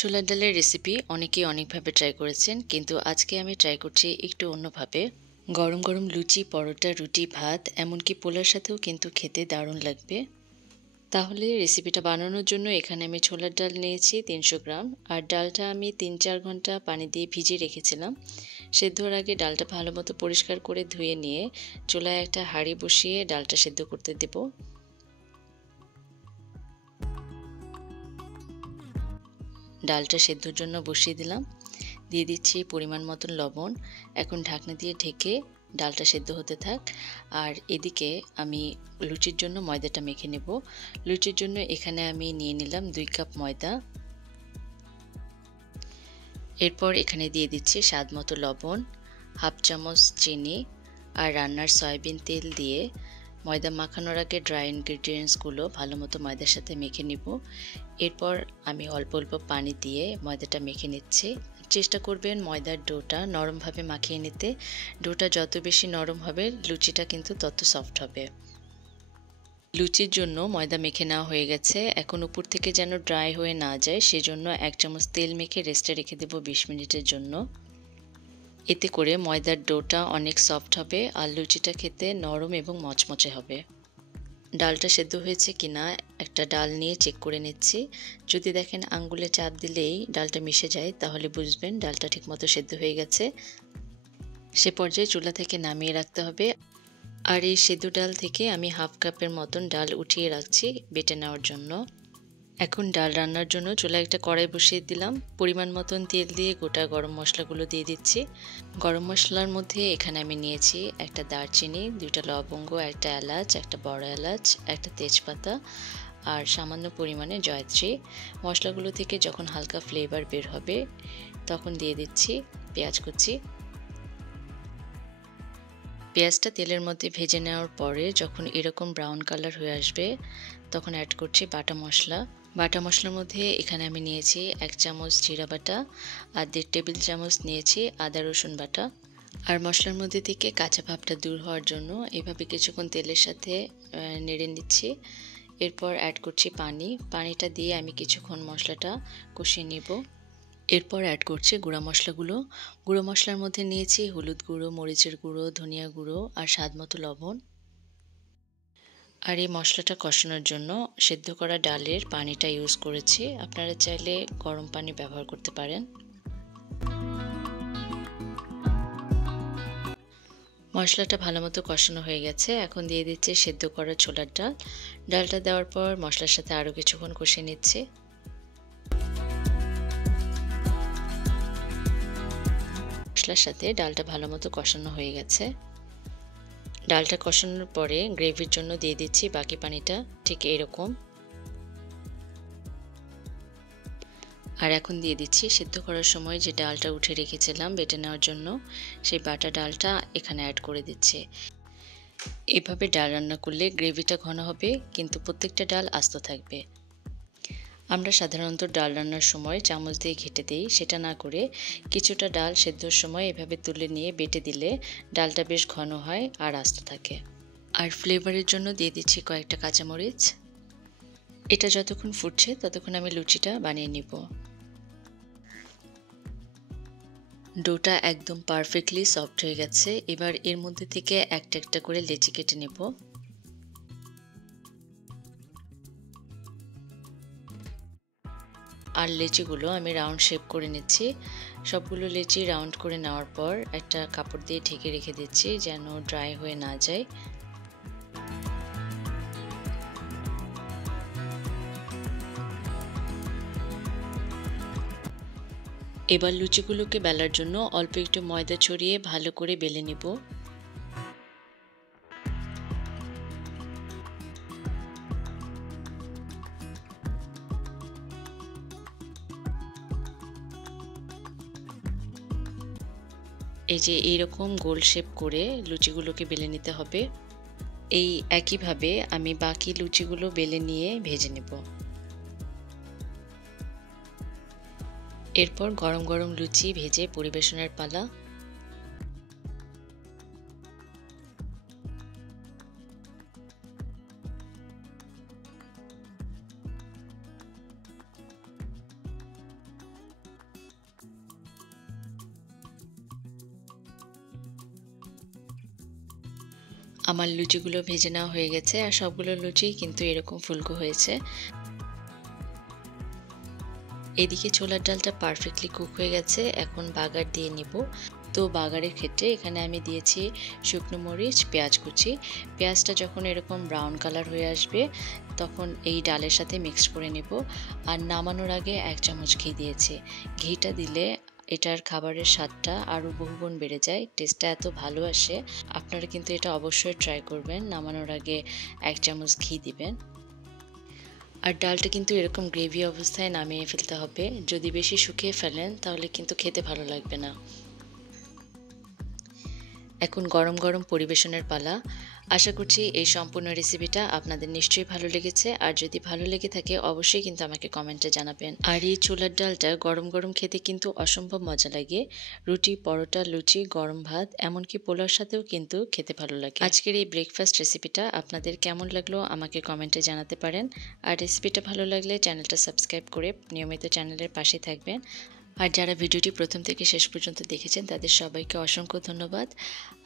ছোলার ডালের রেসিপি অনেকেই অনেকভাবে ট্রাই করেছেন, কিন্তু আজকে আমি ট্রাই করছি একটু অন্যভাবে। গরম গরম লুচি, পরোটা, রুটি, ভাত, এমনকি পোলার সাথেও কিন্তু খেতে দারুণ লাগবে। তাহলে রেসিপিটা বানানোর জন্য এখানে আমি ছোলার ডাল নিয়েছি ৩০০ গ্রাম। আর ডালটা আমি ৩-৪ ঘন্টা পানি দিয়ে ভিজিয়ে রেখেছিলাম। সেদ্ধ হওয়ার আগে ডালটা ভালো মতো পরিষ্কার করে ধুয়ে নিয়ে চুলায় একটা হাঁড়ি বসিয়ে ডালটা সেদ্ধ করতে দেব। ডালটা সেদ্ধর জন্য বসিয়ে দিলাম। দিয়ে দিচ্ছি পরিমাণ মতন লবণ। এখন ঢাকনা দিয়ে ঢেকে ডালটা সেদ্ধ হতে থাক। আর এদিকে আমি লুচির জন্য ময়দাটা মেখে নেব। লুচির জন্য এখানে আমি নিয়ে নিলাম ২ কাপ ময়দা। এরপর এখানে দিয়ে দিচ্ছি স্বাদ মতো লবণ, হাফ চামচ চিনি আর রান্নার সয়াবিন তেল দিয়ে ময়দা মাখানোর আগে ড্রাই ইনগ্রিডিয়েন্টসগুলো ভালো মতো ময়দার সাথে মেখে নিব। এরপর আমি অল্প অল্প পানি দিয়ে ময়দাটা মেখে নিচ্ছি। চেষ্টা করবেন ময়দার ডোটা নরমভাবে মাখিয়ে নিতে। ডোটা যত বেশি নরম হবে লুচিটা কিন্তু তত সফট হবে। লুচির জন্য ময়দা মেখে নেওয়া হয়ে গেছে। এখন উপর থেকে যেন ড্রাই হয়ে না যায় সেজন্য ১ চামচ তেল মেখে রেস্টে রেখে দেব ২০ মিনিটের জন্য। এতে করে ময়দার ডোটা অনেক সফট হবে আর লুচিটা খেতে নরম এবং মচমচে হবে। ডালটা সেদ্ধ হয়েছে কিনা একটা ডাল নিয়ে চেক করে নিচ্ছি। যদি দেখেন আঙ্গুলে চাপ দিলেই ডালটা মিশে যায় তাহলে বুঝবেন ডালটা ঠিকমতো সেদ্ধ হয়ে গেছে। সে পর্যায়ে চুলা থেকে নামিয়ে রাখতে হবে। আর এই সেদ্ধ ডাল থেকে আমি হাফ কাপের মতন ডাল উঠিয়ে রাখছি বেটে নেওয়ার জন্য। এখন ডাল রান্নার জন্য চুলায় একটা কড়াই বসিয়ে দিলাম। পরিমাণ মতন তেল দিয়ে গোটা গরম মশলাগুলো দিয়ে দিচ্ছি। গরম মশলার মধ্যে এখানে আমি নিয়েছি একটা দারচিনি, ২টা লবঙ্গ, একটা এলাচ, একটা বড় এলাচ, একটা তেজপাতা আর সামান্য পরিমাণে জয়ত্রী। মশলাগুলো থেকে যখন হালকা ফ্লেভার বের হবে তখন দিয়ে দিচ্ছি পেঁয়াজ কুচি। পেঁয়াজটা তেলের মধ্যে ভেজে নেওয়ার পরে যখন এরকম ব্রাউন কালার হয়ে আসবে তখন অ্যাড করছি বাটা মশলা। বাটা মশলার মধ্যে এখানে আমি নিয়েছি ১ চামচ জিরা বাটা আর ১.৫ টেবিল চামচ নিয়েছি আদা রসুন বাটা। আর মশলার মধ্যে থেকে কাঁচা ভাবটা দূর হওয়ার জন্য এভাবে কিছুক্ষণ তেলের সাথে নেড়ে নিচ্ছি। এরপর অ্যাড করছি পানি। পানিটা দিয়ে আমি কিছুক্ষণ মশলাটা কষিয়ে নেব। এরপর অ্যাড করছি গুঁড়া মশলাগুলো। গুঁড়ো মশলার মধ্যে নিয়েছি হলুদ গুঁড়ো, মরিচের গুঁড়ো, ধনিয়া গুঁড়ো আর স্বাদ মতো লবণ। আর এই মশলাটা কষানোর জন্য সেদ্ধ করা ডালের পানিটা ইউজ করেছি। আপনারা চাইলে গরম পানি ব্যবহার করতে পারেন। মশলাটা ভালো মতো কষানো হয়ে গেছে। এখন দিয়ে দিচ্ছি সেদ্ধ করা ছোলার ডাল। ডালটা দেওয়ার পর মশলার সাথে আরও কিছুক্ষণ কষিয়ে নিচ্ছি। মশলার সাথে ডালটা ভালো মতো কষানো হয়ে গেছে। ডালটা কষানোর পরে গ্রেভির জন্য দিয়ে দিচ্ছি বাকি পানিটা, ঠিক এরকম। আর এখন দিয়ে দিচ্ছি সেদ্ধ করার সময় যে ডালটা উঠে রেখেছিলাম বেটে নেওয়ার জন্য, সেই বাটা ডালটা এখানে অ্যাড করে দিচ্ছি। এভাবে ডাল রান্না করলে গ্রেভিটা ঘন হবে কিন্তু প্রত্যেকটা ডাল আস্ত থাকবে। আমরা সাধারণত ডাল রান্নার সময় চামচ দিয়ে ঘেঁটে দিই, সেটা না করে কিছুটা ডাল সেদ্ধর সময় এভাবে তুলে নিয়ে বেটে দিলে ডালটা বেশ ঘন হয় আর আস্ত থাকে। আর ফ্লেভারের জন্য দিয়ে দিচ্ছি কয়েকটা কাঁচামরিচ। এটা যতক্ষণ ফুটছে ততক্ষণ আমি লুচিটা বানিয়ে নিব। ডোটা একদম পারফেক্টলি সফট হয়ে গেছে। এবার এর মধ্যে থেকে একটা একটা করে লেচি কেটে নেব। আর লেচিগুলো আমি রাউন্ড শেপ করে নিচ্ছি। সবগুলো লেচি রাউন্ড করে নেওয়ার পর একটা কাপড় দিয়ে ঢেকে রেখে দিচ্ছি যেন ড্রাই হয়ে না যায়। এবার লুচিগুলোকে বেলার জন্য অল্প একটু ময়দা ছড়িয়ে ভালো করে বেলে নেব। এই যে এইরকম গোল শেপ করে লুচিগুলোকে বেলে নিতে হবে। এই একইভাবে আমি বাকি লুচিগুলো বেলে নিয়ে ভেজে নেব। এরপর গরম গরম লুচি ভেজে পরিবেশনের পালা। আমার লুচিগুলো ভেজে নেওয়া হয়ে গেছে আর সবগুলো লুচি কিন্তু এরকম ফুলকো হয়েছে। এদিকে ছোলার ডালটা পারফেক্টলি কুক হয়ে গেছে, এখন বাগার দিয়ে নিব। তো বাগারের ক্ষেত্রে এখানে আমি দিয়েছি শুকনো মরিচ, পেঁয়াজ কুচি। পেঁয়াজটা যখন এরকম ব্রাউন কালার হয়ে আসবে তখন এই ডালের সাথে মিক্স করে নেব। আর নামানোর আগে 1 চামচ ঘি দিয়েছি। ঘিটা দিলে এটার খাবারের স্বাদটা আরও বহুগুণ বেড়ে যায়, টেস্টটা এত ভালো আসে। আপনারা কিন্তু এটা অবশ্যই ট্রাই করবেন, নামানোর আগে 1 চামচ ঘি দিবেন। আর ডালটা কিন্তু এরকম গ্রেভি অবস্থায় নামিয়ে ফেলতে হবে। যদি বেশি শুকিয়ে ফেলেন তাহলে কিন্তু খেতে ভালো লাগবে না। এখন গরম গরম পরিবেশনের পালা। আশা করছি এই সম্পূর্ণ রেসিপিটা আপনাদের নিশ্চয়ই ভালো লেগেছে। আর যদি ভালো লেগে থাকে অবশ্যই কিন্তু আমাকে কমেন্টে জানাবেন। আর এই ছোলার ডালটা গরম গরম খেতে কিন্তু অসম্ভব মজা লাগে। রুটি, পরোটা, লুচি, গরম ভাত, এমনকি পোলাওর সাথেও কিন্তু খেতে ভালো লাগে। আজকের এই ব্রেকফাস্ট রেসিপিটা আপনাদের কেমন লাগলো আমাকে কমেন্টে জানাতে পারেন। আর রেসিপিটা ভালো লাগলে চ্যানেলটা সাবস্ক্রাইব করে নিয়মিত চ্যানেলের পাশে থাকবেন। আর যারা ভিডিওটি প্রথম থেকে শেষ পর্যন্ত দেখেছেন তাদের সবাইকে অসংখ্য ধন্যবাদ।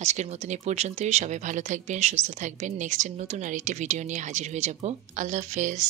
আজকের মতন এই পর্যন্তই। সবাই ভালো থাকবেন, সুস্থ থাকবেন। নেক্সটের নতুন আরেকটি ভিডিও নিয়ে হাজির হয়ে যাব। আল্লাহ হাফেজ।